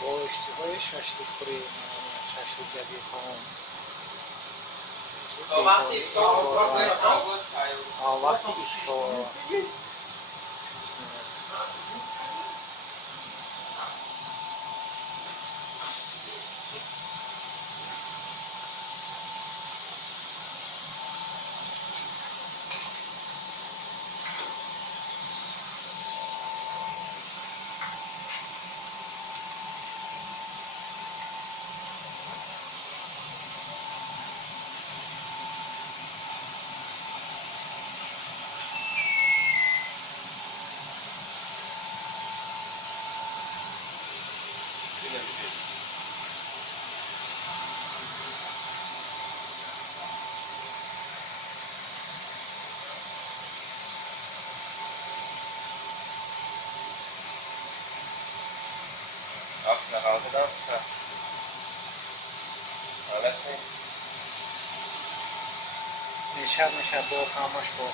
با اشتباه شاشلیک خوری شاشلیک جدید خواهم وقتی وقتی ایستگاه نشد با خاموش با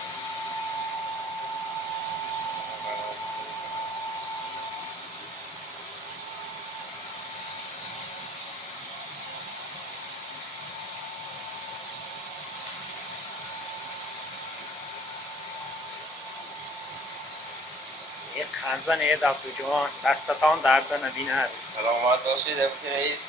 یک خنزن دکتر جوان دستتان درد نبیند. سلامت باشید دکتر رئیس.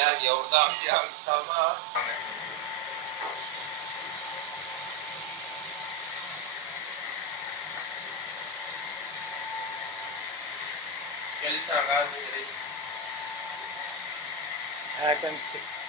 Jag gjorde allt samma. Jag lyssnar på det. هر بمسك